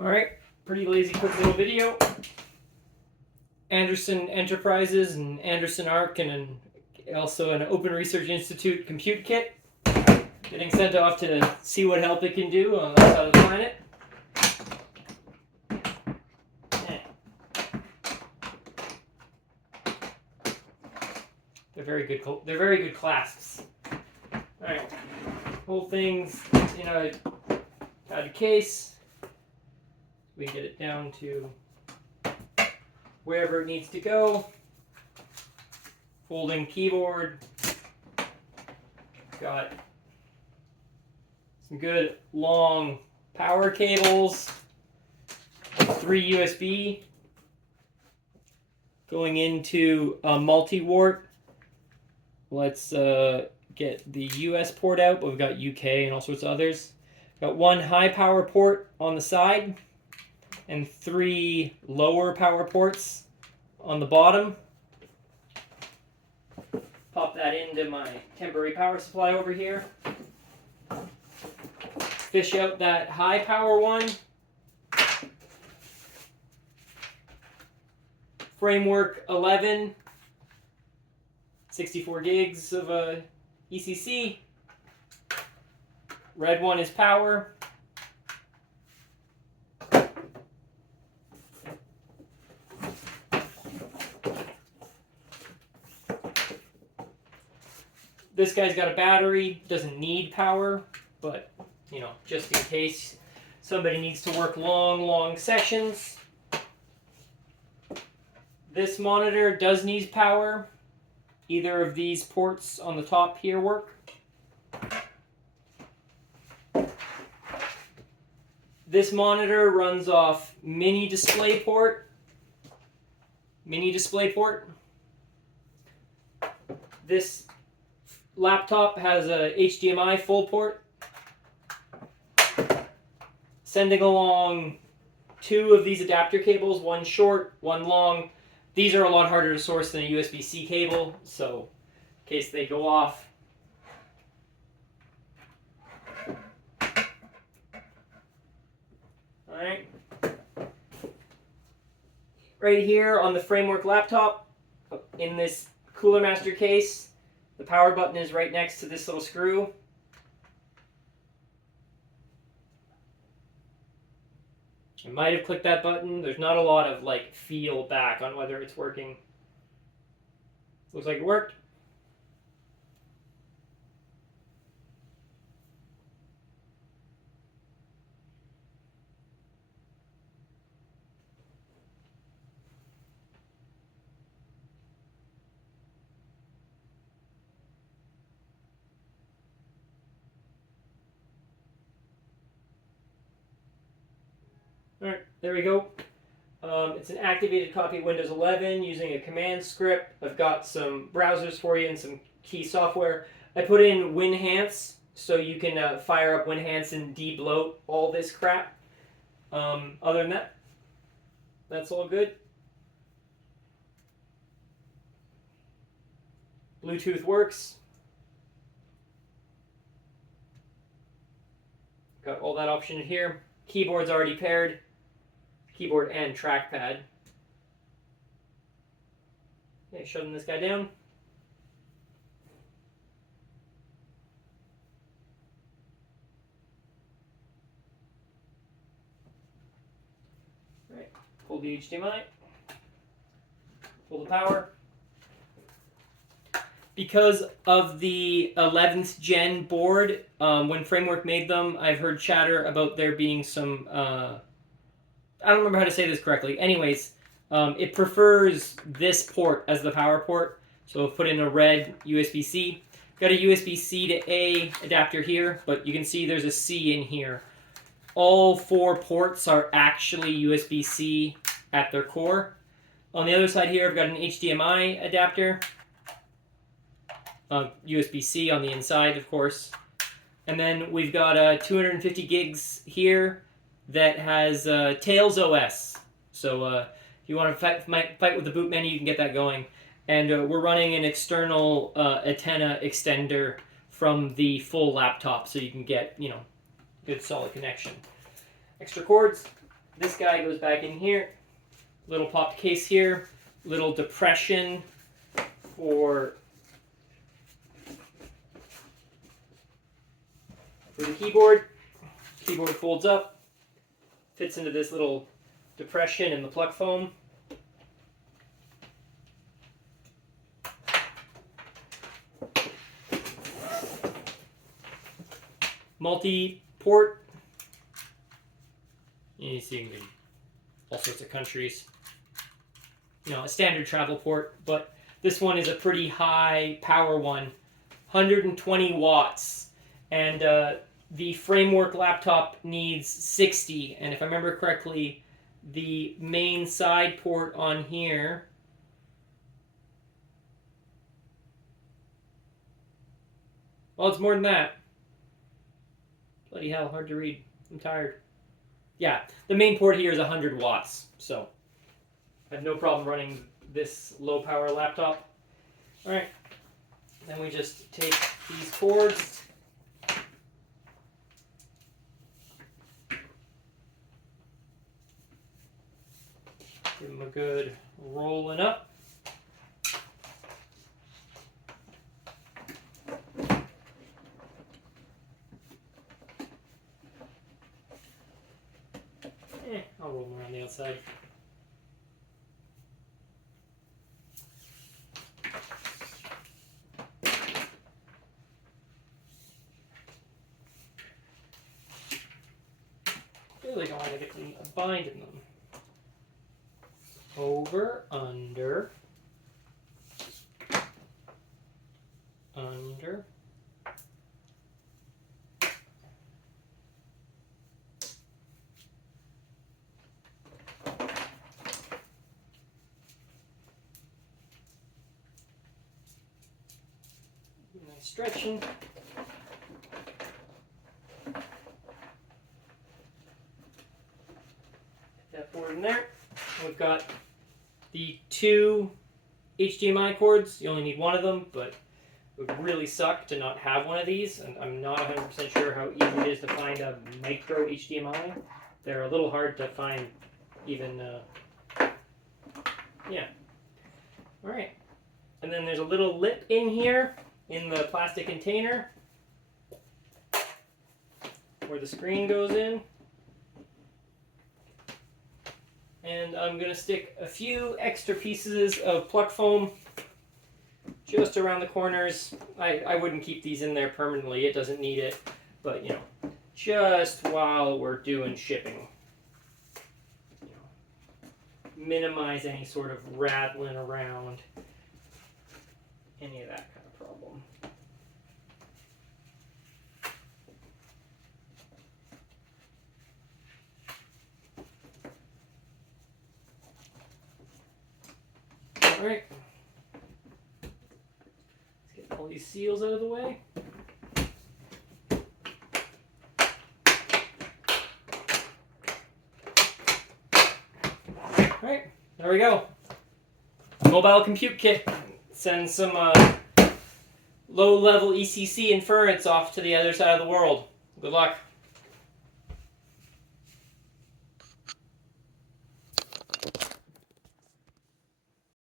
Alright, pretty lazy quick little video. Anderson Enterprises and Anderson Arc and also an Open Research Institute compute kit. Getting sent off to see what help it can do on that side of the planet. They're very good clasps. Alright, whole thing's in a padded case. We get it down to wherever it needs to go. Folding keyboard. Got some good long power cables. 3 USB going into a multi-wart. Let's get the US port out, but we've got UK and all sorts of others. Got 1 high power port on the side and 3 lower power ports on the bottom. Pop that into my temporary power supply over here. Fish out that high power one. Framework 11, 64 gigs of ECC. Red one is power. This guy's got a battery, doesn't need power, but you know, just in case somebody needs to work long sessions. This monitor does need power. Either of these ports on the top here work. This monitor runs off mini display port. This laptop has a HDMI full port. Sending along 2 of these adapter cables, 1 short, 1 long. These are a lot harder to source than a USB-C cable, so in case they go off. Alright. Right here on the Framework laptop, in this Cooler Master case, the power button is right next to this little screw. I might have clicked that button. There's not a lot of feel back on whether it's working. Looks like it worked. Alright, there we go. It's an activated copy of Windows 11 using a command script. I've got some browsers for you and some key software. I put in WinHance so you can fire up WinHance and de-bloat all this crap. Other than that, that's all good. Bluetooth works. Got all that option in here. Keyboard's already paired. Keyboard and trackpad. Okay, shutting this guy down. All right, pull the HDMI. Pull the power. Because of the 11th gen board, when Framework made them, I've heard chatter about there being some, I don't remember how to say this correctly. Anyways, it prefers this port as the power port. So I've put in a red USB-C. Got a USB-C to A adapter here, but you can see there's a C in here. All 4 ports are actually USB-C at their core. On the other side here, I've got an HDMI adapter. USB-C on the inside, of course. And then we've got 250 gigs here that has Tails OS. So if you want to fight with the boot menu, you can get that going. And we're running an external antenna extender from the full laptop, so you can get, good solid connection. Extra cords. this guy goes back in here. Little popped case here. Little depression for the keyboard. Keyboard folds up, fits into this little depression in the pluck foam. Multi-port. You see all sorts of countries. You know, a standard travel port, but this one is a pretty high power one, 120 watts, and the framework laptop needs 60, and if I remember correctly, the main side port on here well, it's more than that. Bloody hell, hard to read. I'm tired. Yeah, the main port here is 100 watts, so I have no problem running this low power laptop. Alright, then we just take these cords, give them a good rolling up. I'll roll them around the outside. Really don't want to get a bind in them. Over, under, under. Nice stretching. That board in there. We've got the two HDMI cords. You only need one of them, but it would really suck to not have one of these, and I'm not 100% sure how easy it is to find a micro HDMI. They're a little hard to find even, yeah. Alright. And then there's a little lip in here, in the plastic container, where the screen goes in. And I'm going to stick a few extra pieces of pluck foam just around the corners. I wouldn't keep these in there permanently, it doesn't need it, but you know, just while we're doing shipping. You know, minimize any sort of rattling around, any of that kind of problem. Alright, let's get all these seals out of the way. Alright, there we go. Mobile compute kit. Send some low-level ECC inference off to the other side of the world. Good luck.